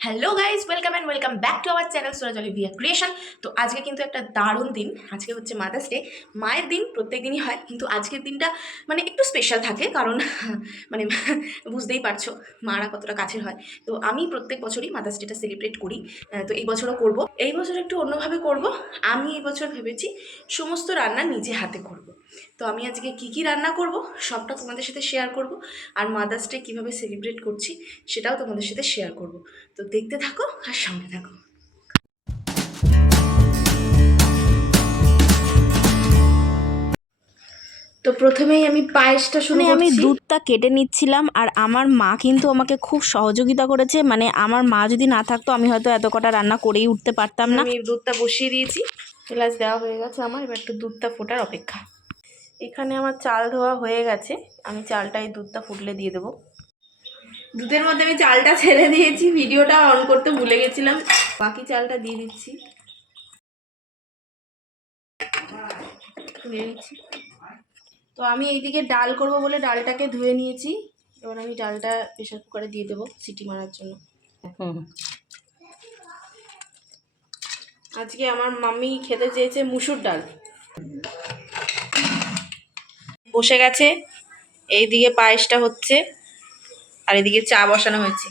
Hello guys welcome and welcome back to our channel Sonajoli via creation তো আজকে কিন্তু একটা দারুণ দিন, আজকে হচ্ছে মাদার্স ডে মায়ের দিন প্রত্যেক দিনই হয়, কিন্তু আজকের দিনটা মানে একটু স্পেশাল থাকে, কারণ মানে বুঝতেই পারছ মারা কতটা কাছের হয়। তো আমি প্রত্যেক বছরই মাদার্স ডেটা সেলিব্রেট করি তো এই বছরও করব। এই বছর একটু অন্যভাবে করব। আমি এই বছর ভেবেছি সমস্ত রান্না নিজে হাতে করব। তো আমি আজকে কি কি রান্না করব সবটা তোমাদের সাথে শেয়ার করব আর মাদার্স ডে কীভাবে সেলিব্রেট করছি সেটাও তোমাদের সাথে শেয়ার করব। তো দেখতে থাকো আর সঙ্গে থাকো। তো প্রথমেই আমি পায়েসটা শুরু মানে আমি দুধটা কেটে নিচ্ছিলাম আর আমার মা কিন্তু আমাকে খুব সহযোগিতা করেছে। মানে আমার মা যদি না থাকতো আমি হয়তো এত কটা রান্না করেই উঠতে পারতাম না। আমি দুধটা বসিয়ে দিয়েছি। গ্লাস দেওয়া হয়ে গেছে আমার এবার একটু দুধটা ফোটার অপেক্ষা। এখানে আমার চাল ধোয়া হয়ে গেছে। আমি চালটা এই দুধটা ফুটলে দিয়ে দেবো। দুধের মধ্যে আমি চালটা ছেড়ে দিয়েছি ভিডিওটা অন করতে ভুলে গেছিলাম। বাকি চালটা দিয়ে দিচ্ছি। তো আমি এইদিকে ডাল করব বলে ডালটাকে ধুয়ে নিয়েছি। এবার আমি ডালটা প্রেশার কুকারে দিয়ে দেবো সিটি মারার জন্য। আজকে আমার মাম্মি খেতে চেয়েছে মুসুর ডাল। বসে গেছে। এইদিকে পায়েসটা হচ্ছে আর এদিকে চা বসানো হয়েছে।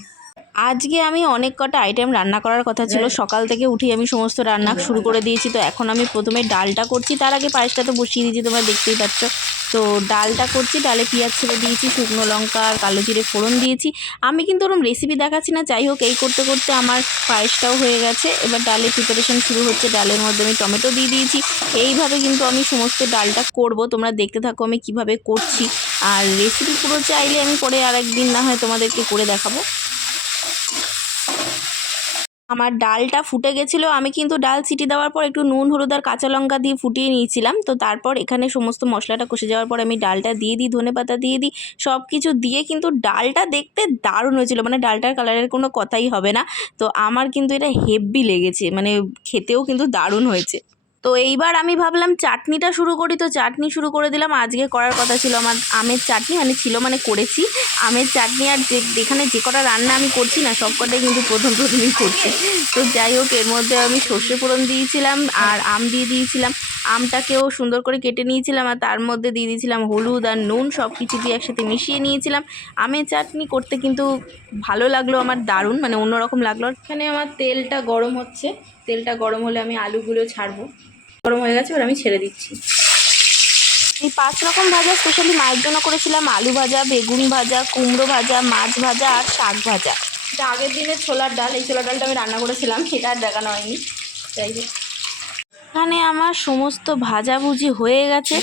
আজকে আমি অনেক কটা আইটেম রান্না করার কথা ছিল। সকাল থেকে উঠে আমি সমস্ত রান্না শুরু করে দিয়েছি। তো এখন আমি প্রথমে ডালটা করছি। তার আগে পায়েসটা তো বসিয়ে দিয়েছি তোমরা দেখতেই পাচ্ছ। তো ডালটা করছি, ডালে পেঁয়াজ ছেড়ে দিয়েছি, শুকনো লঙ্কা আর কালো জিরে ফোড়ন দিয়েছি। আমি কিন্তু ওরকম রেসিপি দেখাচ্ছি না, যাই হোক এই করতে করতে আমার পায়েসটাও হয়ে গেছে। এবার ডালের প্রিপারেশন শুরু হচ্ছে, ডালের মধ্যে আমি টমেটো দিয়ে দিয়েছি। এইভাবে কিন্তু আমি সমস্ত ডালটা করব, তোমরা দেখতে থাকো আমি কীভাবে করছি। আর রেসিপি পুরো চাইলে আমি পরে আর একদিন না হয় তোমাদেরকে করে দেখাবো। আমার ডালটা ফুটে গেছিল, আমি কিন্তু ডাল সিটি দেওয়ার পর একটু নুন, হলুদ আর কাঁচা লঙ্কা দিয়ে ফুটিয়ে নিয়েছিলাম। তো তারপর এখানে সমস্ত মশলাটা কষে যাওয়ার পর আমি ডালটা দিয়ে দিই, ধনে পাতা দিয়ে দিই। সব কিছু দিয়ে কিন্তু ডালটা দেখতে দারুণ হয়েছিল মানে ডালটার কালারের কোনো কথাই হবে না। তো আমার কিন্তু এটা হেভি লেগেছে মানে খেতেও কিন্তু দারুণ হয়েছে। তো এইবার আমি ভাবলাম চাটনিটা শুরু করি। তো চাটনি শুরু করে দিলাম। আজকে করার কথা ছিল আমার আমের চাটনি মানে ছিল মানে করেছি। আমের চাটনি আর যে, যেখানে যে কটা রান্না আমি করছি না, সব কটাই কিন্তু প্রথম প্রথমই করছি। তো যাই হোক, এর মধ্যে আমি সর্ষে ফোড়ন দিয়েছিলাম আর আম দিয়ে দিয়েছিলাম। আমটাকেও সুন্দর করে কেটে নিয়েছিলাম আর তার মধ্যে দিয়ে দিয়েছিলাম হলুদ আর নুন, সব কিছু দিয়ে একসাথে মিশিয়ে নিয়েছিলাম। আমের চাটনি করতে কিন্তু ভালো লাগল আমার, দারুণ মানে অন্যরকম লাগল। এখানে আমার তেলটা গরম হচ্ছে। তেলটা গরম হলে আমি আলুগুলো ছাড়বো। গরম হয়ে গেছে এবার আমি ছেড়ে দিচ্ছি। এই পাঁচ রকম ভাজা স্পেশালি মায়ের জন্য করেছিলাম আলু ভাজা বেগুন ভাজা কুমড়ো ভাজা মাছ ভাজা আর শাক ভাজা। এটা আগের দিনে ছোলার ডাল এই ছোলার ডালটা আমি রান্না করেছিলাম সেটা আর দেখানো হয়নি। যাই হোক। এখানে আমার সমস্ত ভাজাভুজি হয়ে গেছে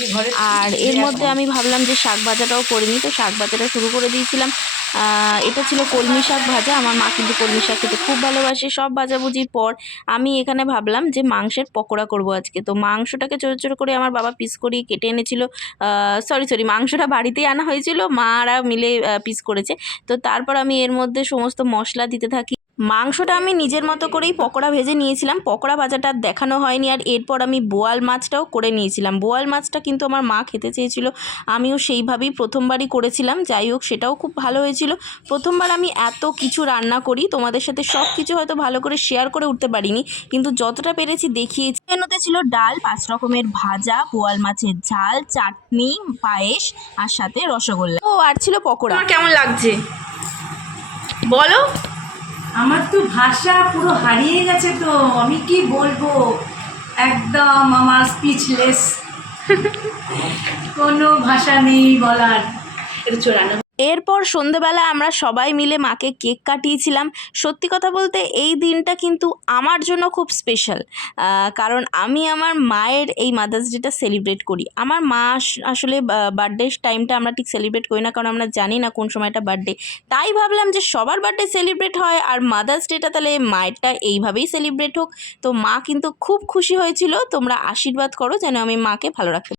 আর এর মধ্যে আমি ভাবলাম যে শাক ভাজাটাও করে নিই তো শাক ভাজাটা শুরু করে দিয়েছিলাম। এটা ছিল কলমি শাক ভাজা। আমার মা কিন্তু কলমি শাক খেতে খুব ভালোবাসে। সব ভাজাভুজির পর আমি এখানে ভাবলাম যে মাংসের পকোড়া করব আজকে। তো মাংসটাকে ছোটো ছোটো করে আমার বাবা পিস করিয়ে কেটে এনেছিল। সরি সরি মাংসটা বাড়িতেই আনা হয়েছিল। মারা মিলে পিস করেছে। তো তারপর আমি এর মধ্যে সমস্ত মশলা দিতে থাকি। মাংসটা আমি নিজের মতো করেই পকোড়া ভেজে নিয়েছিলাম। পকোড়া ভাজাটা দেখানো হয়নি আর এরপর আমি বোয়াল মাছটাও করে নিয়েছিলাম। বোয়াল মাছটা কিন্তু আমার মা খেতে চেয়েছিল। আমিও সেইভাবেই প্রথমবারই করেছিলাম। যাই হোক, সেটাও খুব ভালো হয়েছিল। প্রথমবার আমি এত কিছু রান্না করি, তোমাদের সাথে সব কিছু হয়তো ভালো করে শেয়ার করে উঠতে পারিনি, কিন্তু যতটা পেরেছি দেখিয়েছি। মেনুতে ছিল ডাল, পাঁচ রকমের ভাজা, বোয়াল মাছের ঝাল, চাটনি, পায়েস আর সাথে রসগোল্লা। ও, আর ছিল পকোড়া। কেমন লাগছে? বলো। আমার তো ভাষা পুরো হারিয়ে গেছে তো আমি কি বলব? একদম আমার স্পিচলেস কোনো ভাষা নেই বলার। এটা চোরানো এরপর সন্ধেবেলা আমরা সবাই মিলে মাকে কেক কাটিয়েছিলাম। সত্যি কথা বলতে এই দিনটা কিন্তু আমার জন্য খুব স্পেশাল কারণ আমি আমার মায়ের এই মাদার্স ডেটা সেলিব্রেট করি। আমার মা আসলে বার্থডে টাইমটা আমরা ঠিক সেলিব্রেট করি না, কারণ আমরা জানি না কোন সময়টা বার্থডে তাই ভাবলাম যে সবার বার্থডে সেলিব্রেট হয়, আর মাদার্স ডেটা তাহলে মায়েরটা এইভাবেই সেলিব্রেট হোক। তো মা কিন্তু খুব খুশি হয়েছিল, তোমরা আশীর্বাদ করো যেন আমি মাকে ভালো রাখতে